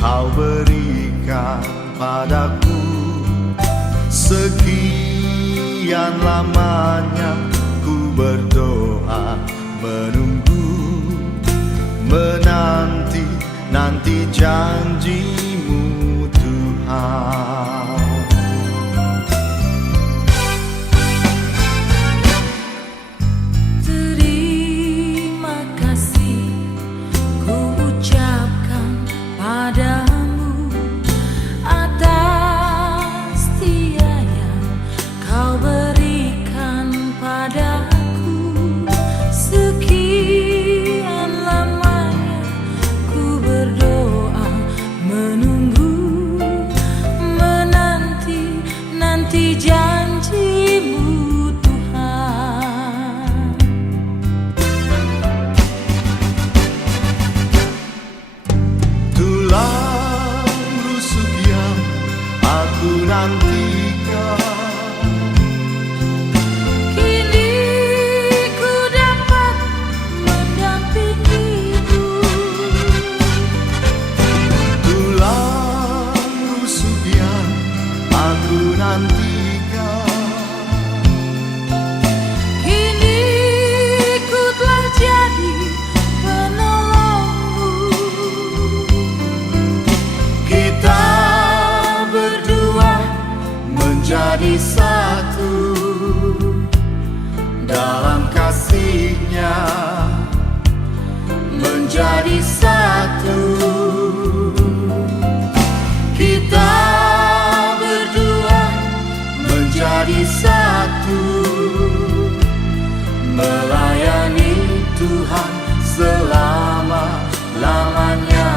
Kau berikan padaku. Sekian lamanya ku berdoa, menunggu, menanti janjimu Tuhan. Terima kasih ku ucapkan padamu atas setia yang kau berikan padaku. Sekian lamanya ku berdoa, menunggu, menanti janjimu Tuhan. Tulang rusuk yang aku nantikan, Kini ku dapat mendampingimu. tulang rusuk yang aku nantikan. Kini ku telah jadi penolongmu. Kita berdua menjadi satu dalam kasih-Nya, menjadi satu. Kita berdua menjadi satu, melayani Tuhan selama-lamanya.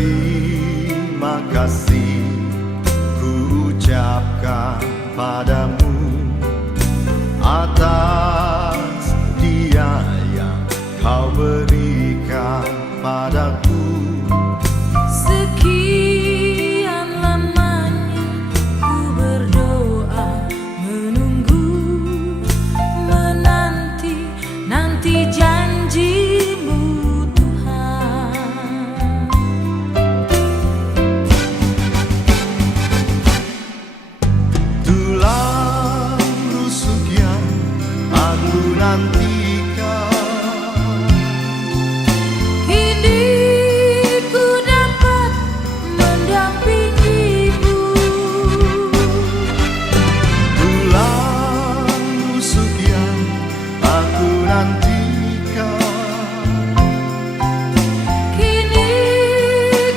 Terima kasih ku ucapkan padamu atas dia yang kau berikan padaku. Sekian lamanya ku berdoa, menunggu, menanti janjimu Tuhan. Tulang rusuk yang aku nantikan, Kini ku dapat mendampingimu. tulang rusuk yang aku nantikan. Kini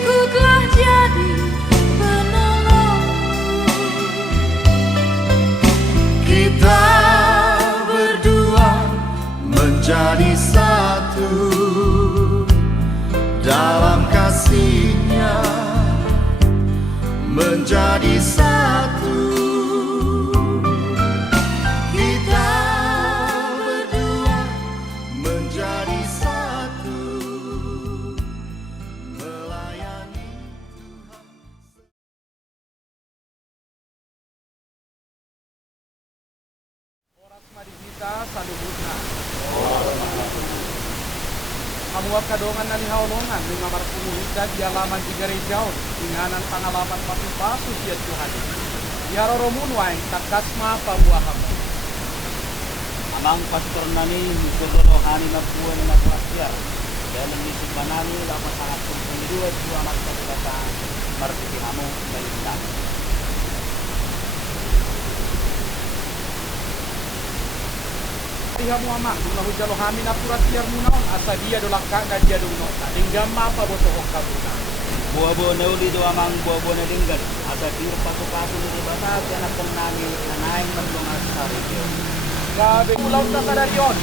ku telah jadi penolongmu. Kita berdua menjadi satu dalam kasih-Nya, menjadi satu. Kita berdua menjadi satu, melayani Tuhan. Oras madihita sa lubutna. Kamuap kadongan na lihaulongan ng mga marapumuhita di alaman di garejaw, inghanan pangalaman pasu-pasu siya Tuhan. Yaroromunway takasma pabuaham. Amang pastor nani mikodorohani na buwan na kuasya. Dalam isip manani lapas sangat kumpuliduwa dua amat kapilata martipihamo kalinda. Tiha mo ama, nahujalo hamin na purasiar mo naon, asa dia dolaka na dia dunota. Dinggam mapa botohok kabuna. Buabo na uli do amang buabo na linggal. Asa tiro pato-pato ni bata at anak kong nani na naing matlungas sa review. Gabi ulau ta kadarion.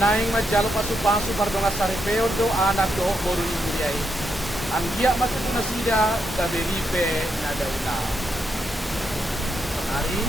Naing majalo patu pasu bardonga saripeo do anak do boru imuriai. Ang dia masuk na sida gabi ripe na dauna. Hari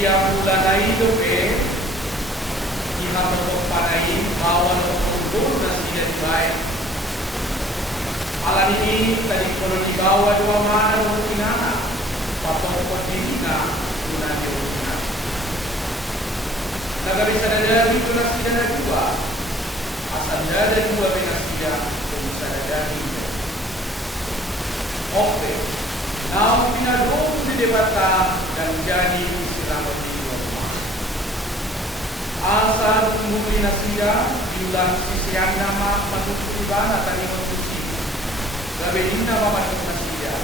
Yang ulanai dope Iha berkompanai Bawan berkumpul dan tidak dibaik. Alat ini tadi kalau dibawa dua mana rutinana Papa-papa dina Tunani rutinana Naga bisa dari Tunas tidak dua Asal dari dua benasia Bisa dari Oke Namun pinadong di debata Dan jadi asal mungkin nasiya bilang sisian nama manusia ibana tadi manusia gabe inna mama nasiya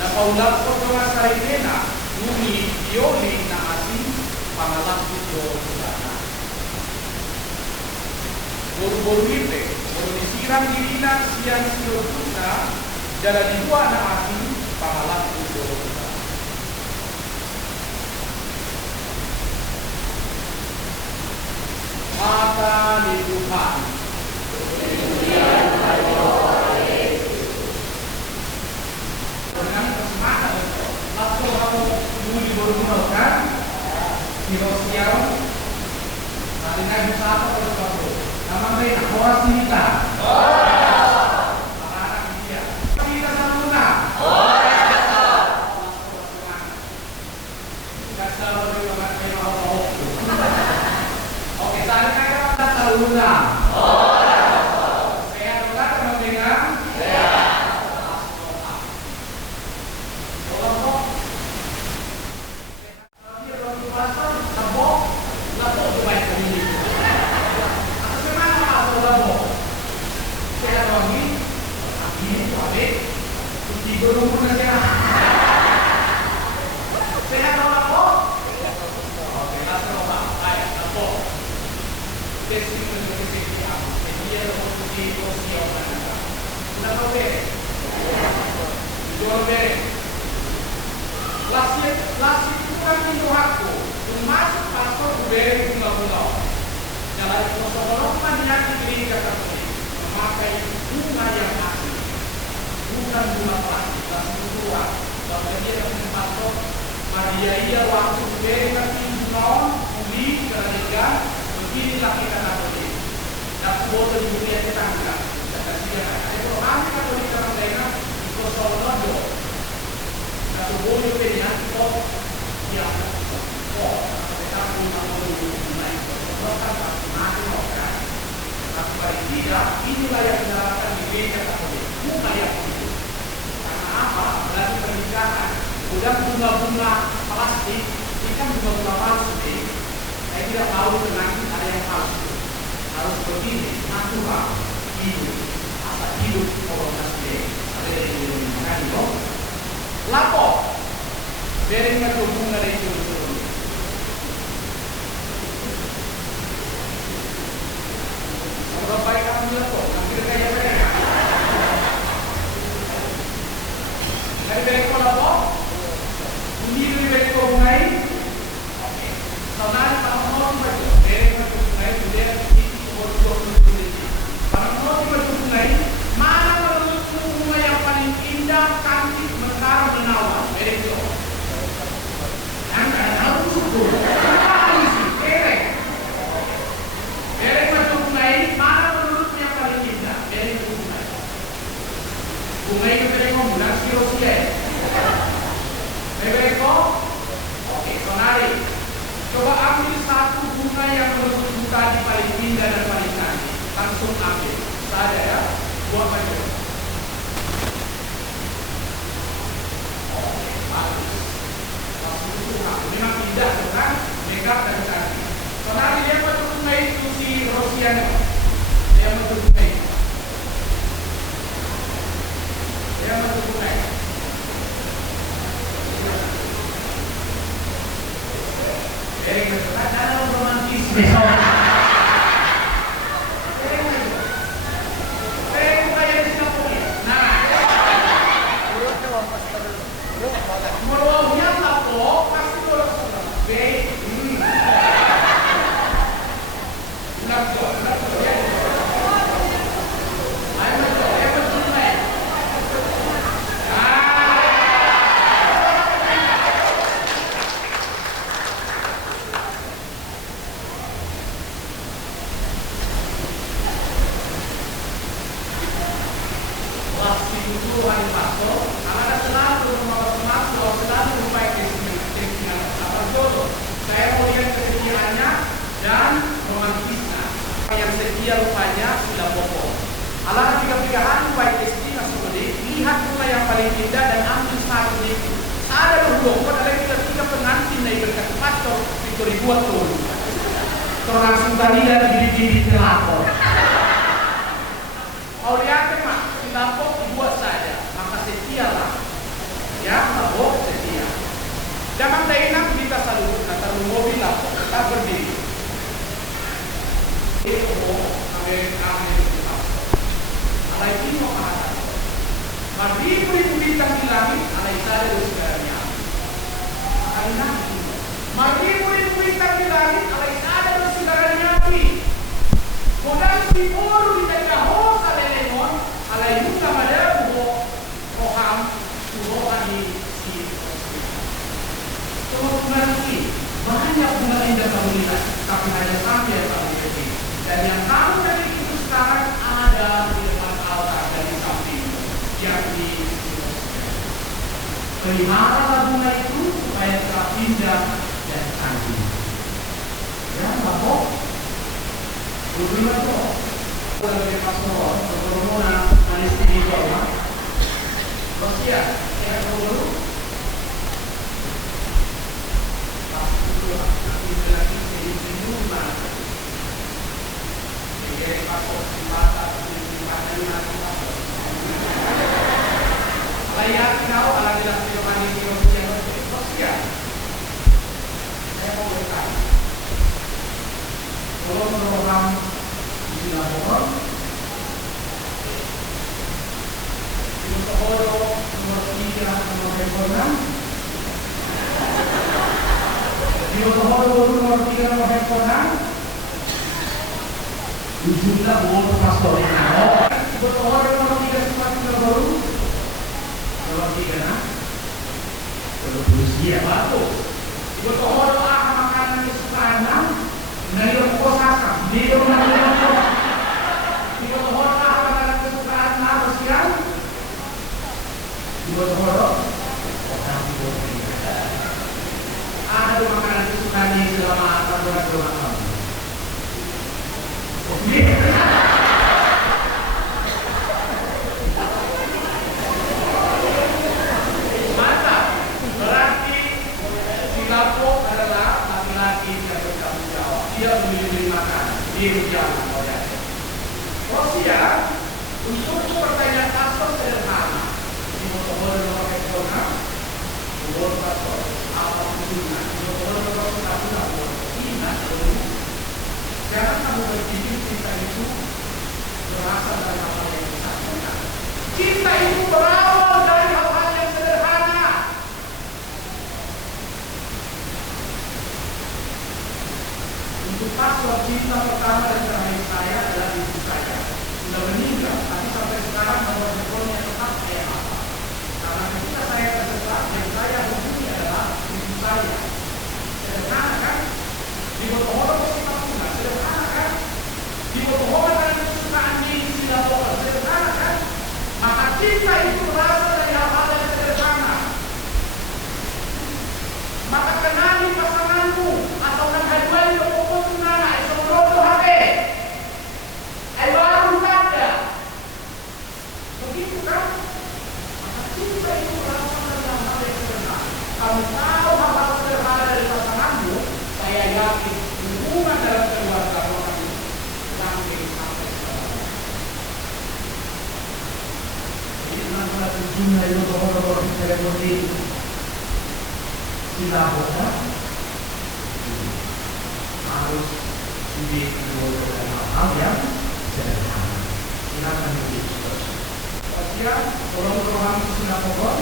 na paulat ko kawa sa irena nuni bioli na asin pangalak ito sana boru-boru ite boru disirang dirina siang siotuna jala dibuat na asin pangalak ito sana. Mata di Tuhan. Dengan kesemangat, lalu kamu dulu diborong kan? Di sosial, nanti naik apa terus kamu? Nama mereka orang kita. Anak-anak dia. Kita sempurna. Taruna. Sehat bukan teman-teman? Sehat. Kelompok. Dia orang pasar, labok tu baik ini. Atau memang atau labok? Sehat orang ini, wabik, di gunung saja. Sehat orang labok? Oke, kita coba. Ayo, labok. Tesi menjadi dia menjadi sosial mana? Kenapa beri? Jual beri. Lasih itu kan itu hakku. Termasuk pastor beri bunga-bunga. Jalan sosok yang diberi kata beri. Memakai bunga yang asli, bukan bunga plastik. Lasih itu kuat. Kalau dia yang pastor, Maria waktu beri nanti non beli kerajaan. Inilah kita Katolik. Dan sebuah dunia kita enggak. Kalau kami Katolik orang mereka itu soal do. Dan sebuah dunia kita yang kita punya dunia itu. Bukan mati orang. Tapi bagi tidak inilah yang dijalankan di gereja Katolik. Bukan yang itu. Karena apa? Berarti pernikahan. Kemudian bunga-bunga plastik. Ini kan bunga-bunga palsu. Saya tidak tahu tentang ada yang harus begini, natural, hidup, apa hidup orang asli, ada yang dilakukan itu, lapor, Bering berhubungan dari itu. Kalau baik kamu lihat kok, nanti kayak bering. Dari bering kau apa? Ini dari bering kau bungai. Oke. Saudara kalau mau baca bering bungai sudah di bawah kalau mau bungai, mana menurutmu bunga yang paling indah, cantik, mekar, menawan? Bering itu. Bunga itu beri ngomong, siro-siro. Beri kok? Oke, sonari. Coba ambil satu bunga yang menurut kita di paling indah dan paling cantik. Langsung ambil. Saja ya. Buat aja. Oke, bagus. Memang indah, kan? Megap dan cantik. Sonari dia menurut bunga itu si Rosiana. Dia menurut bunga itu. Yang berhubungan. Dalam romantis besok. Kayak di Singapura. Nah, meluangnya apa? Pasti kalau dan romantisnya yang setia rupanya sudah pokok. Alah tiga-tigaan baik istri seperti lihat bunga yang paling indah dan ambil satu itu. Ada dulu ada tiga pengantin dari berkat pastor itu ribuan tuh. Langsung tadi dari diri telapor. Kau lihat mak, telapor dibuat saja, maka setialah. Ya, mabok setia. Jangan enak kita selalu kata mobil lapor, kita berdiri. Alai ini mau kata, beribu-ribu bintang di langit, alai sada segalanya. Karena beribu-ribu bintang di langit, alai sada segalanya. Modal si oro di tengah ho alai lemon, alai muka pada buho roham, buho ani si. Kemudian ini banyak bunga indah kamu lihat, tapi hanya sampai kamu kecil. Dan yang kamu dari itu sekarang ada di depan altar dari samping yang di pelihara bunga itu supaya tetap indah dan cantik. Ya, bapak. Bagaimana kok? Sebagai pastor, berhubungan manis tinggi bawah. Rosia, yang dulu. Pasti itu nanti lagi jadi minuman. Jadi pastor di mata layak kau ala jelas firman ini Rosia. Saya mau bertanya. Tolong program di laporan. Nomor 3 nomor handphone. Nomor 3 nomor handphone. Jumlah nomor pastornya. Nomor 3 semua baru. Nomor 3 nah. Terus dia bagus. Nomor makanan kesukaan. Dari kosasa, di rumah di bawah makanan kesukaan harus yang di bawah ada makanan kesukaan di selama bulan kamu. Mantap. Berarti Singapura adalah laki-laki yang bertanggung jawab. Dia memilih makanan. Dia berjalan oleh Rosia. Untuk pertanyaan pastor sederhana. Di motor nomor handphone, nomor pastor. itu berasal dari hal yang besar. Cinta itu berawal dari hal-hal yang sederhana. Untuk faktor cinta pertama dan terakhir saya adalah ibu saya. Sudah meninggal, tapi sampai sekarang nomor teleponnya tetap saya hafal. Karena ketika saya terdesak, yang saya hubungi adalah ibu saya. Sederhana kan? Di foto-foto kita punya, sederhana kan? Di foto-foto dari kesukaan diri tidak boleh, sederhana kan? Maka cinta itu berasal dari hal-hal yang sederhana. Maka kenali pasanganmu atau nanggaduan ke pokok tunana, itu merodoh HP. Baru ada. Begitu kan? Maka cinta itu berasal dari hal-hal yang sederhana. Kamu tahu hal-hal sederhana dari pasanganmu, saya yakin hubungan dalam keluarga orang itu langgeng sampai sekarang. Jadi nama tujuannya itu orang-orang di telepon ini dilakukan harus dilakukan hal-hal yang sederhana. Silakan terus. Sekian orang-orang itu sudah mohon.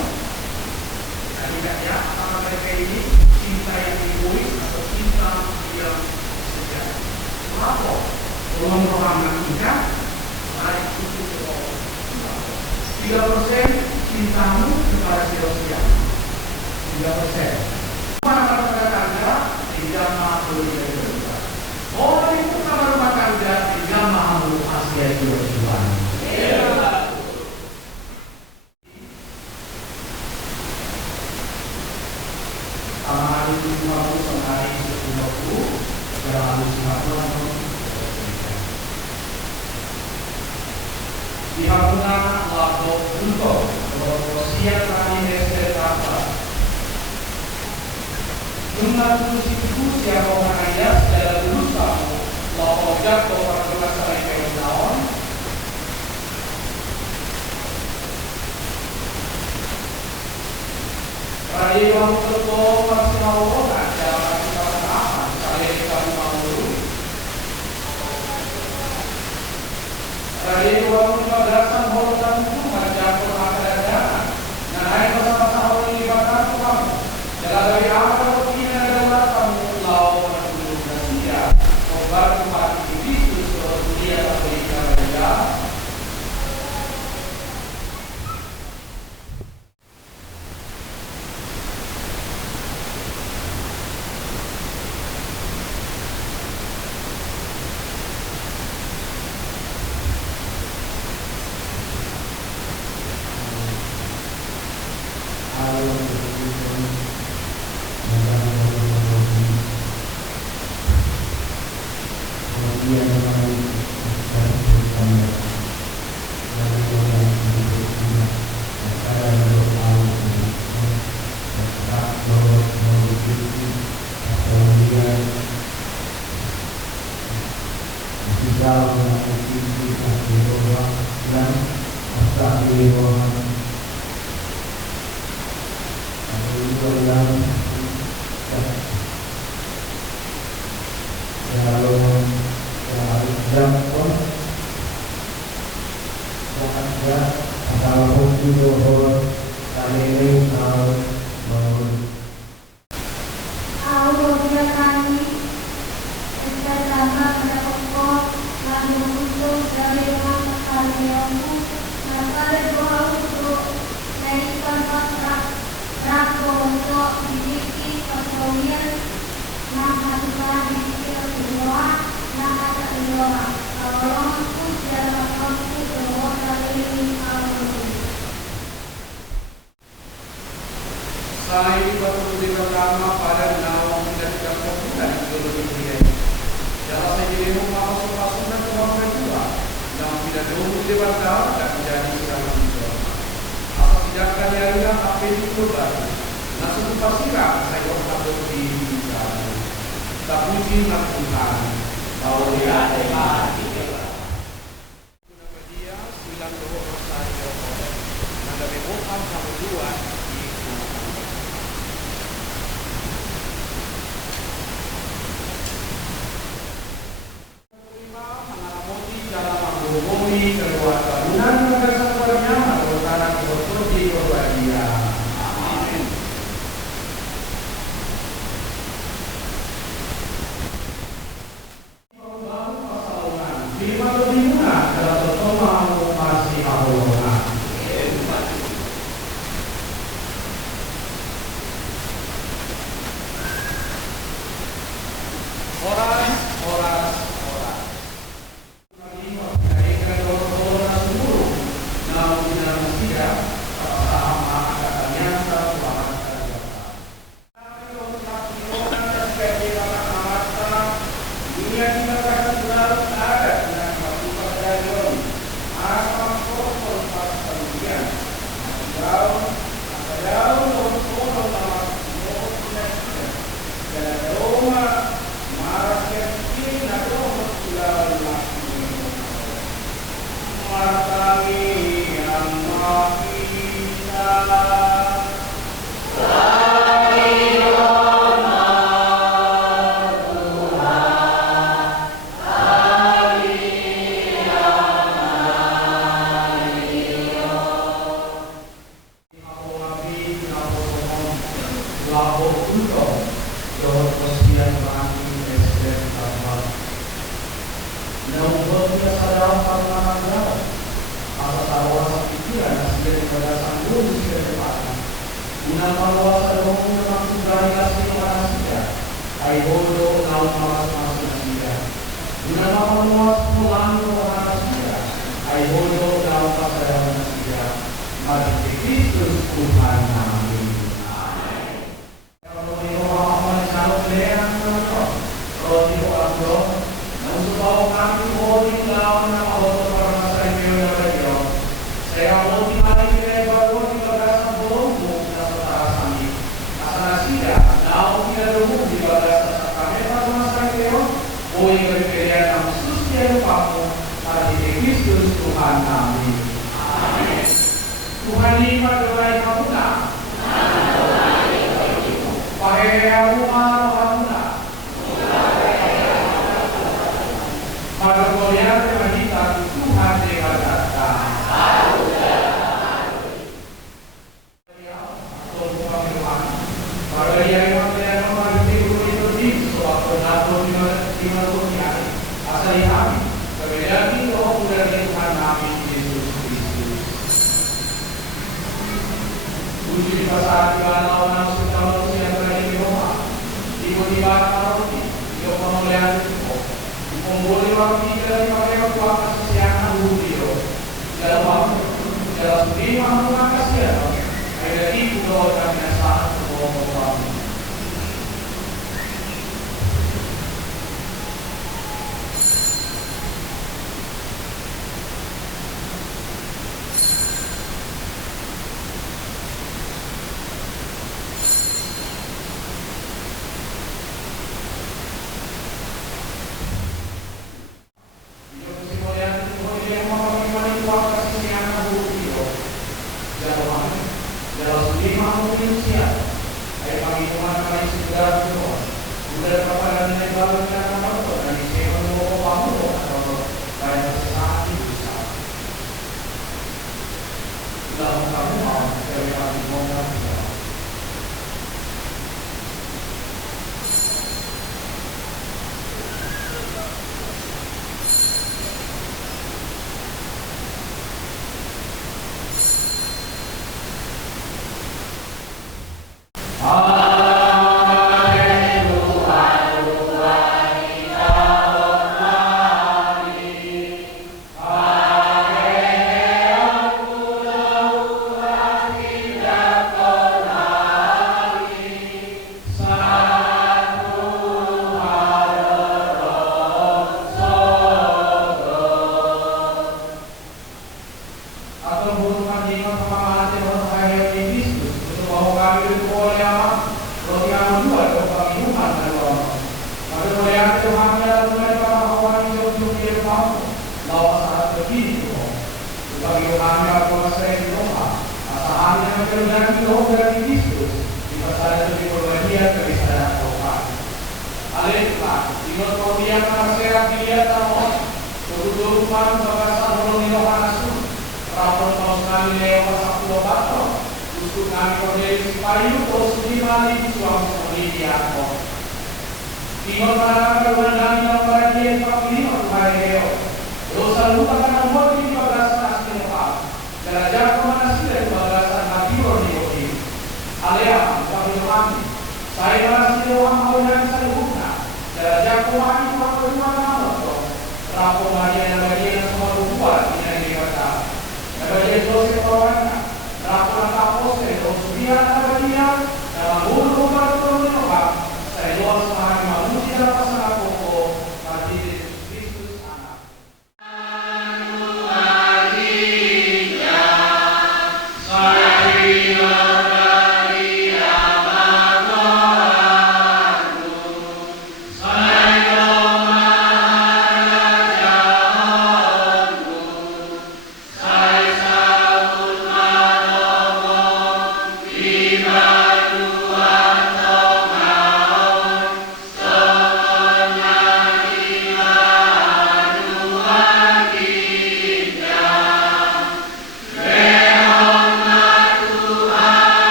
Tidak ya, apakah mereka ini cinta yang egois atau cinta yang sejati? Kenapa? Orang-orang nantinya naik itu ke bawah. 3% cintamu kepada si Rusia. 3%. Mana rumah tangga tidak mampu dilakukan. Orang itu kamar rumah tangga tidak mampu hasil jual-jualan. Hari 50 sampai 50 dalam 50 dihubungkan lalu untuk siap kami berserta dengan kursi siapa orang ayat dalam lusa lalu jatuh orang kelas sampai tahun Raya kamu terlalu maksimal orang dalam kita apa? Raya kamu mau Raya kamu datang orang kamu macam orang ada. Nah, ayat masa-masa orang ini bakal kamu. Dalam dari awal begini adalah kamu lawan dan dia. Obat mati itu seluruh dia berikan saja. Saya waktu di pertama pada nawang menjadikan kebutuhan ideologi dia. Dalam segi rumah pasukan kemampuan kedua yang tidak dulu dibantah dan menjadi serangan itu. Apa tidak akan diarahkan apa itu baru. Langsung pastikan saya harus di sana. Tapi dilakukan. Kalau dia ada dia bilang bahwa saya ada bebokan sama dua.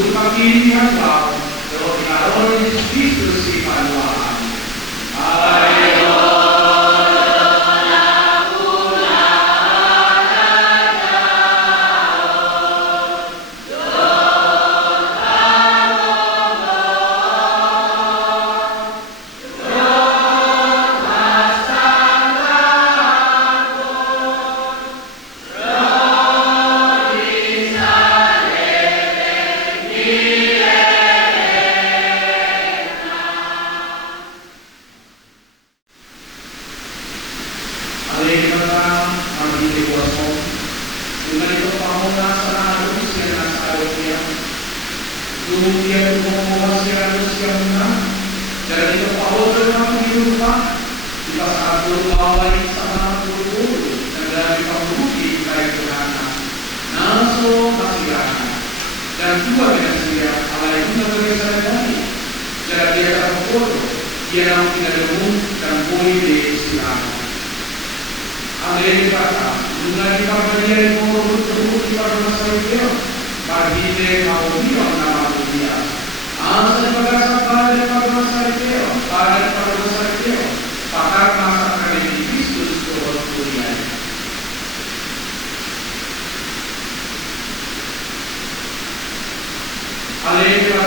Pagpapilihan ko, pero inaroon ni Kristo si Panuaan. Kemudian menguasai manusia menang dan itu Paulus dalam kehidupan kita saat berlawan sama guru dan dari pembukti kaya kebenaran langsung kasihan dan dua dengan dia Allah itu memberi sadari dan dia tak berbodoh dia yang tidak umum dan boleh diistilahkan. Ada yang dikata mengenai kabarnya yang berbodoh di pada masa itu bagi dia mau dia nama dia. Asa pagkasa pada masa itu, pada masa itu, pakar masa kali Kristus Tuhan kuliah. Aleluia.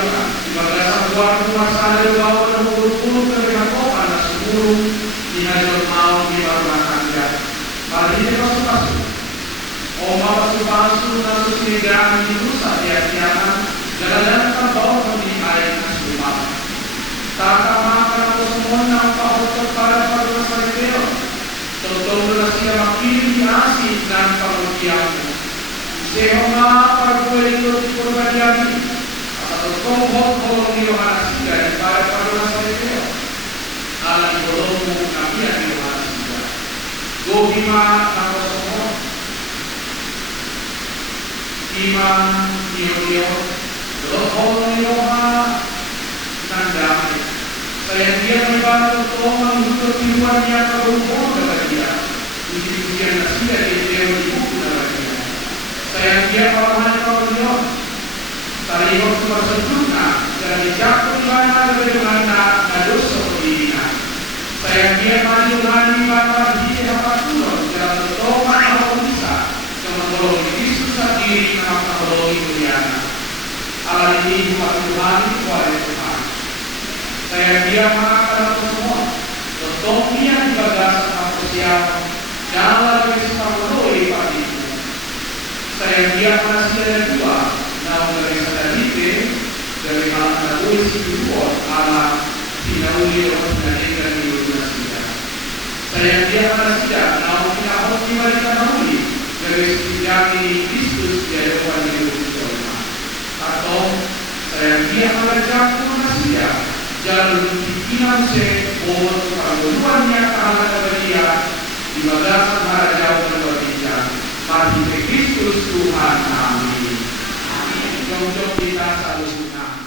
Pagkasa buat kuasa dari bawah dan puluh kerana kopan dan sepuluh dinajul mau di bawah tangga. Bagi dia masuk. Oma masuk dan susiligan itu saja tiada. Jalan-jalan terbawa di air asumah. Tak makan atau semua nampak kepada masa itu. Terutama siapa kiri asik dan pengertianmu. Sehingga pada itu diperbaiki. Atau tolong Yohanes dari pada masa itu. Allah dibolongmu Nabi yang Yohanes juga. Gobima nama semua. Iman Dio Rohong Yoha Nandang saya dia membantu Tuhan untuk kehidupannya berhubung dengan dia ujian nasihat dia berhubung dengan dia saya dia orang yang tadi waktu bersempurna dan dijatuh di mana bagaimana dosa pendidikan saya dia maju dengan mana dia dapat turun dalam bertobat kalau bisa yang menolong Yesus sendiri nama menolong dunia. Allah ini buat Tuhan kuasa Tuhan. Saya dia makan semua. Tentunya di bagas manusia dalam Kristus melalui pagi itu. Saya dia masih ada dua. Nama dari sadari dari malam dari siapa Allah dinauli orang menjadikan hidup kita. Saya dia masih ada. Nama kita harus dinauli dari sejak ini Kristus jadi orang hidup. Atau saya dia mengajarkan manusia jalan pikiran saya bahwa keperluannya karena dia di bagasan para jauh berbeda bagi Kristus Tuhan kami. Amin. Jom kita saling